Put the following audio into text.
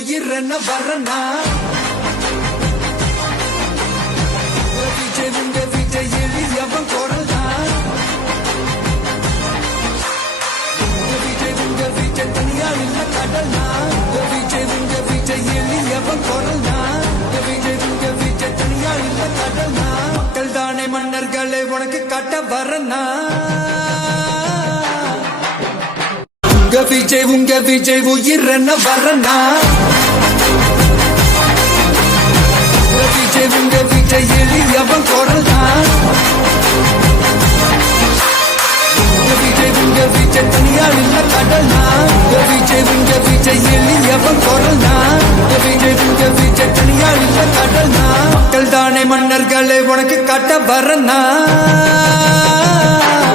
உயிர் என்ன வரனா விஜய் உங்க விஜய் எளியவன் குரல்தான் விஜய் உங்க விஜய் தனியா இல்ல கடல்னா விஜய் உங்க விஜய் எளியவன் குரல்தான் விஜய் உங்க விஜய் தனியா இல்ல கடல்னா மக்கள் தானே மன்னர்களே உனக்கு காட்ட வரனா உங்க விஜய் உயிர் என்ன வரனா விஜய் உங்க விஜய் எளியவன் குரல்தான் விஜய் உங்க விஜய் தனியா இல்ல கடல்னா விஜய் உங்க விஜய் எளியவன் குரல்தான் விஜய் உங்க விஜய் தனியா இல்ல கடல்னா மக்கள் தானே மன்னர்களே உனக்கு காட்ட வரனா